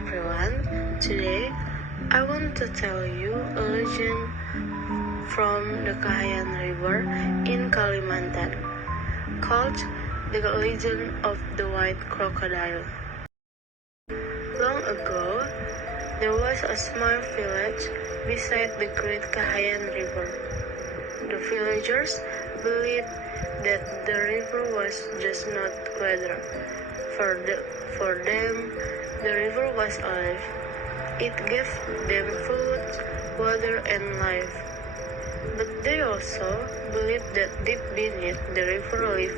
everyone. Today, I want to tell you a legend from the Kahayan River in Kalimantan called The Legend of the White Crocodile. Long ago, there was a small village beside the great Kahayan River. The villagers believed that the river was just not weather. For them, the river was alive. It gave them food, water, and life. But they also believed that deep beneath the river lived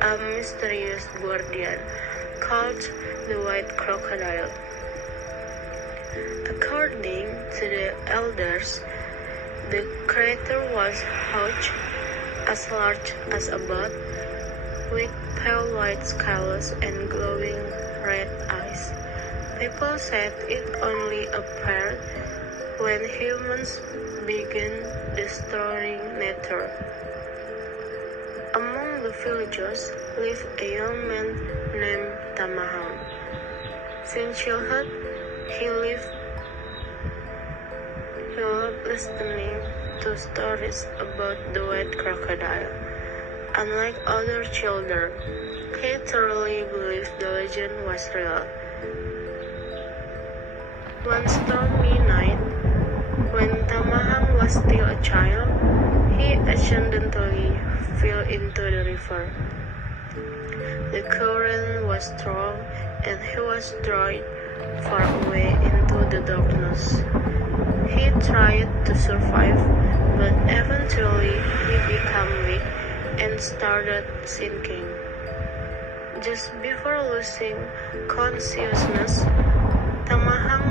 a mysterious guardian called the White Crocodile. According to the elders, the creature was huge, as large as a boat, with pale white scales and glowing red eyes. People said it only appeared when humans began destroying nature. Among the villagers lived a young man named Tamahang. Since childhood, he loved listening to stories about the white crocodile. Unlike other children, he thoroughly believed the legend was real. One stormy night, when Tamahang was still a child, he accidentally fell into the river. The current was strong and he was drawn far away into the darkness. He tried to survive, but eventually he became weak and started sinking. Just before losing consciousness, Tamahang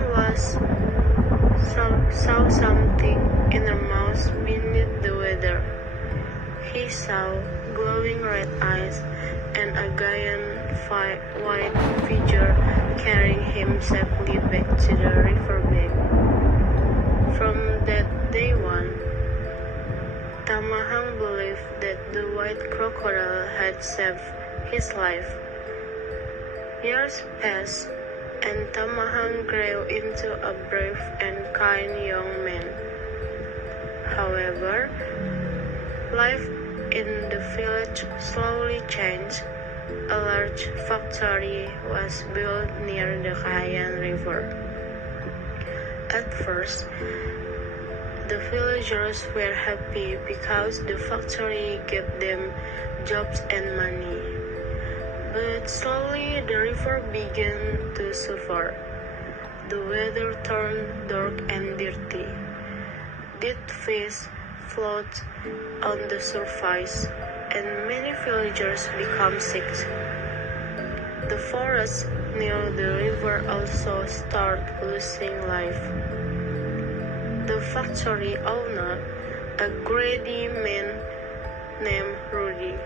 saw something in her mouth beneath the water. He saw glowing red eyes and a giant white figure carrying him safely back to the riverbank. From that day on, Tamahang believed that the white crocodile had saved his life. Years passed, and Tamahang grew into a brave and kind young man. However, life in the village slowly changed. A large factory was built near the Kahayan River. At first, the villagers were happy because the factory gave them jobs and money. But slowly the river began to suffer. The weather turned dark and dirty. Dead fish floated on the surface, and many villagers became sick. The forest near the river also started losing life. The factory owner, a greedy man named Rudy,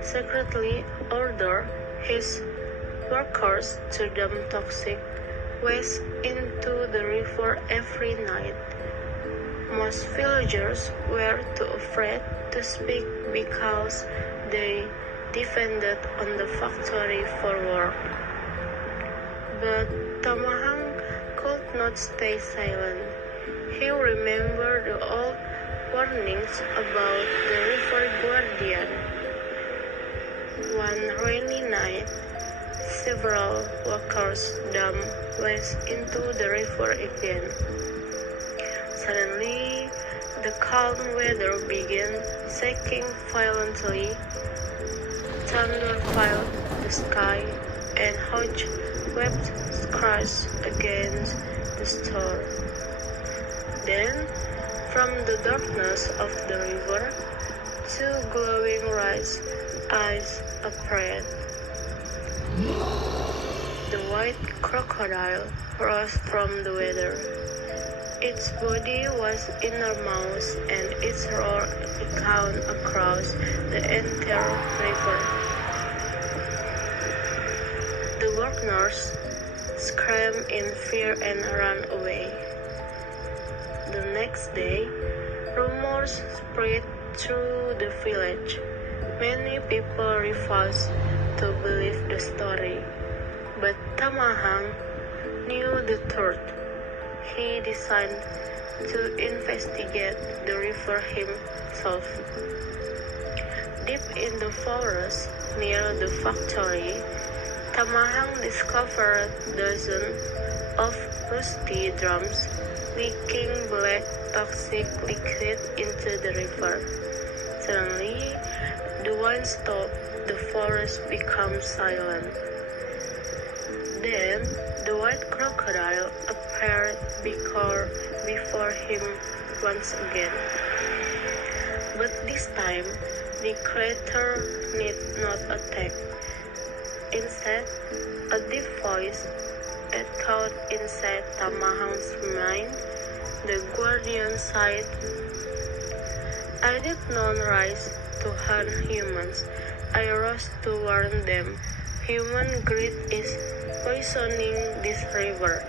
secretly ordered his workers to dump toxic waste into the river every night. Most villagers were too afraid to speak because they depended on the factory for work. But Tamahang could not stay silent. He remembered the old warnings about the river guardian. One rainy night, several workers dumped waste into the river again. Suddenly, the calm weather began shaking violently. Thunder filled the sky, and huge waves crashed against the shore. Then, from the darkness of the river, two glowing red eyes appeared. The white crocodile rose from the water. Its body was in her mouth, and its roar echoed across the entire river. The workers screamed in fear and ran away. The next day, rumors spread through the village. Many people refused to believe the story. But Tamahang knew the truth. He decided to investigate the river himself. Deep in the forest near the factory, Tamahang discovered dozens of rusty drums leaking black toxic liquid into the river. Suddenly, the wind stopped, the forest became silent. Then, the white crocodile appeared before him once again. But this time, the creature did not attack. Instead, a deep voice echoed inside Tamahang's mind. The guardian sighed. I did not rise to hunt humans. I rose to warn them. Human greed is poisoning this river.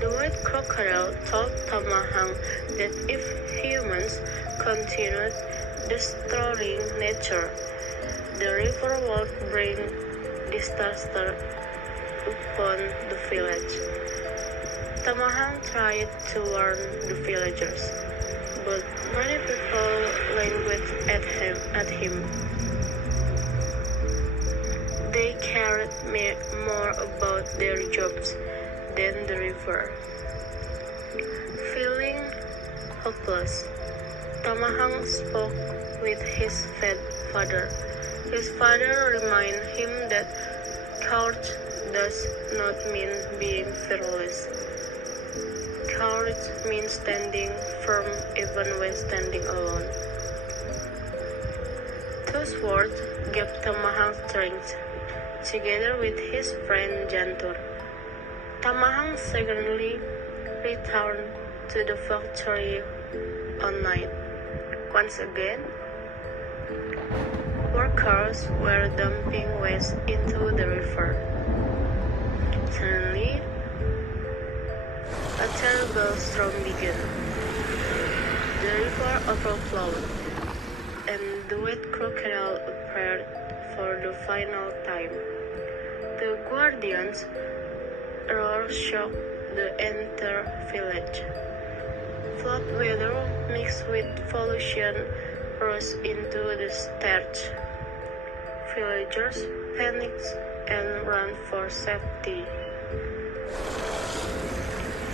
The white crocodile told Tamahang that if humans continued destroying nature, the river would bring disaster upon the village. Tamahang tried to warn the villagers, but many people languished at him. They cared more about their jobs than the river. Feeling hopeless, Tamahang spoke with his father. His father reminded him that courage does not mean being fearless. Courage means standing firm even when standing alone. Those words gave Tamahang strength. Together with his friend Jantur, Tamahang secretly returned to the factory on night. Once again, workers were dumping waste into the river. Suddenly, a terrible storm began. The river overflowed, and the white crocodile appeared for the final time. The guardians' roar shocked the entire village. Flood weather mixed with pollution rose into the streets. Villagers panicked and ran for safety.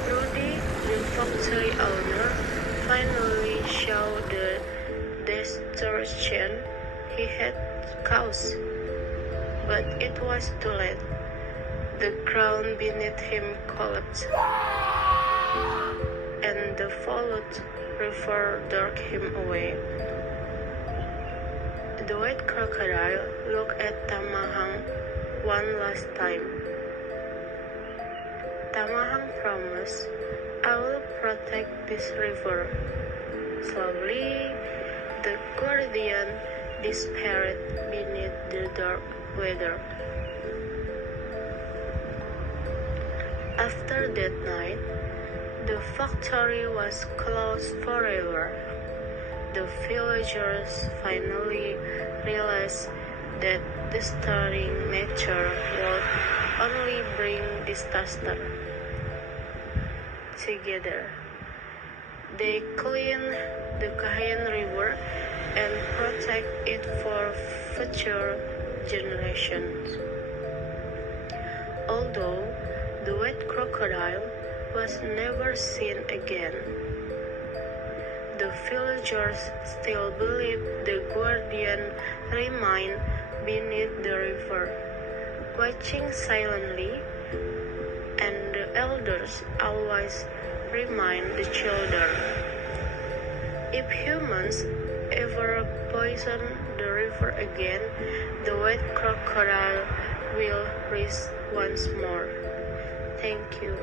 Rudy, the factory owner, finally saw the destruction he had caused, but it was too late. The ground beneath him collapsed, and the flooded river took him away. The white crocodile looked at Tamahang one last time. Tamahang promised, I will protect this river. Slowly, the guardian disappeared beneath the dark weather. After that night, the factory was closed forever. The villagers finally realized that destroying nature would only bring disaster. Together, they cleaned the Kahayan River and protect it for future generations. Although the white crocodile was never seen again, the villagers still believe the guardian remained beneath the river, watching silently, and the elders always remind the children. If humans ever poison the river again, the white crocodile will rise once more. Thank you.